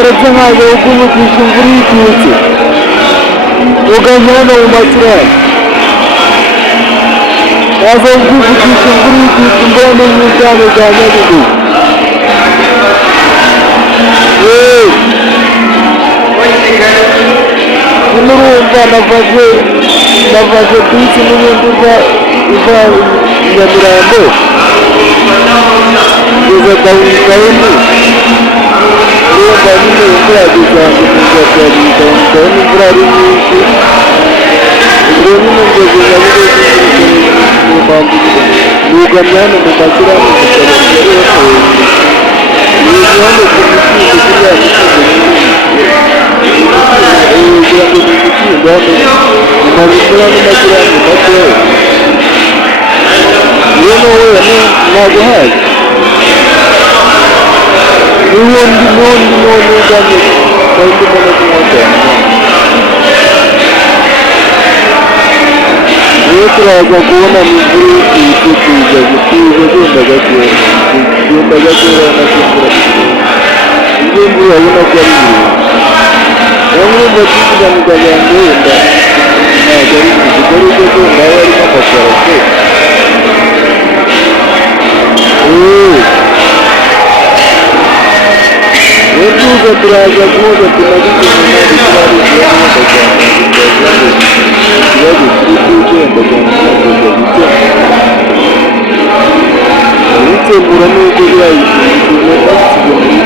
waretse nkaza kukuvugisha imvura y'ibyutse uganye hano mu makirane waza kukuvugisha imvura y'ibyutse imvura ni nyinshi cyane za Nyabuguru urumva navaje bisi n'ubundi iva Nyamirambo kugeza dawuni urumva nyine imvura yageze ahantu kuza kuyagira dawuni imvura ari nyinshi ubwo nyine ngeze Nyabuguru mu mpamvu nugamye hano mu makirane gusaba umubare ni hano ku mikindo kuriya mikindo kugira ngo ni imikindo hano imabikora n'amakirane matoya rero wowe ntabwo hazi n'ubundi ugamye kandi ndimo no kunywa cyane rero turaza kubona imvura y'utwite tuza genda gakeya na kimvura ibyo imvura urabona ko ari ibintu niyo mwumva tuziganizaga ngo wenda ntabwo ari ibintu ari byo wenda haba harimo amafarasi rero tuza turaza kuhoza tunabigena ntabwo turari ikibazo kiri kugenda gukemura n'ubwo birayishyura basiga muri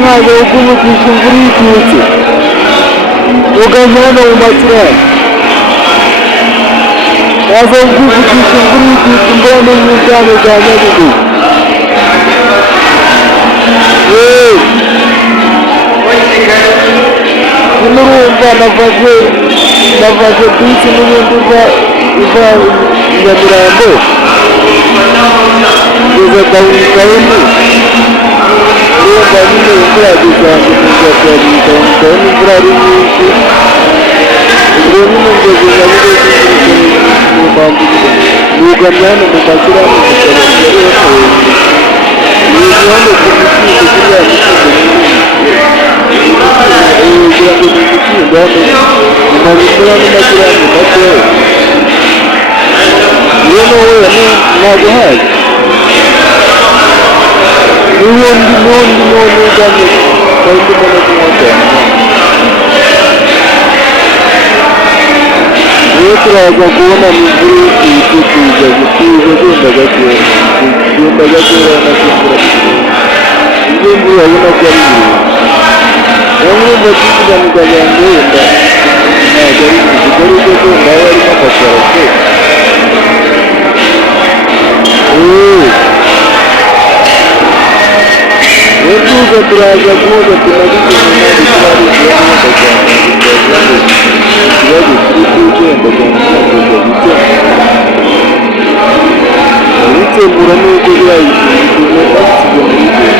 nkaza kukuvugisha imvura yiturutse uganye hano mu makirane naza kukuvugisha imvura yiturutse imvura ni nyinshi cyane za Nyabuguru urumva navaje bisi n'ubundi iva Nyamirambo ngeze Dawuni urumva nyine imvura yageze hanze kuza kuyagiza Dawuni imvura ari nyinshi ubwo nyine ngeze Nyabuguru mu mpamvu nugamye hano mu makirane gusaba kigali hose ni hano ku mikindo kuriya mikindo kugira ngo ni imikindo hano imabikora n'amakirane matoya iyo wowe naguhaye n'ubundi ugamye kandi ndimo no kunywa cyane iyo turaza kubona imvura yiturutse tuza genda gakeya na kimvura ibyo imvura urabona ko ari ibintu niyo mwumva tuziganuka abantu wenda ntabwo ari ibintu ari byo wenda haba harimo amakarate iyo tuza turaza kuvuga tunabigena ntabwo turari ikibazo kiri kugenda bikemura n'uko birayishyura basigaye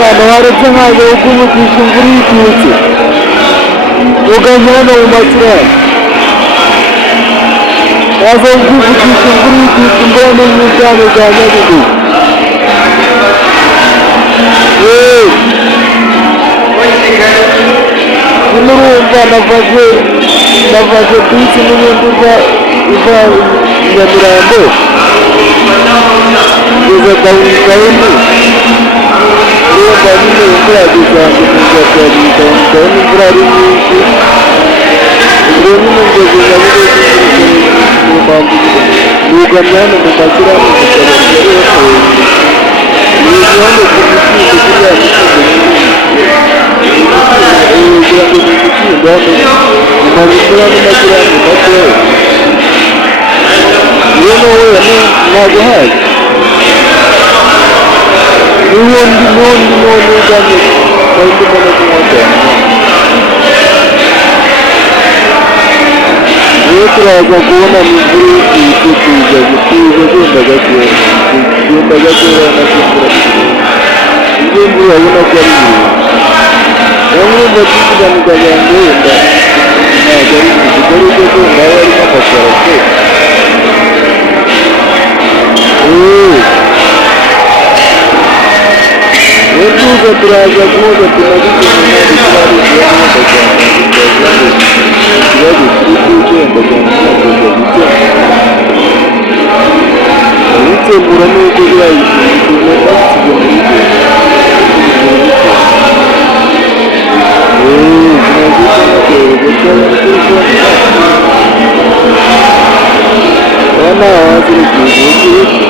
umwana waretse nkaza kukuvugisha imvura yitutse uganye hano mu makirari waza kukuvugisha imvura yitutse imbona n'ibitano bya Nyaruguru. Urumva navaje bisi n'ubundi iva Nyamirambo kugeza dawuni urumva nyine imvura yadusanze kuza kuyagira dawuni imvura ari nyinshi ubwo nyine ngeze Nyabugezi mu mpamvu nugamye hano mu makirani mu kabari yari yakorewe ni hano ku mikindo kuriya mikindo kugira ngo ni imikindo hano imara imvura n'amakirani matoya iyo wowe ntabwo hazi n'ubundi none uganye kandi mbona kunywa cyane iyo turaza kubona imvura yitutse tuza genda gakeya na imvura urabona ko ari ibintu urumva tuziganiza abantu wenda ntabwo ari ibintu ari byo wenda haba harimo amafarasi iyo tuza turaza kuza tunabigena ntabwo turari ikibazo kiri kugenda abikemura n'uko birayishimishije basize muri byo abana hasi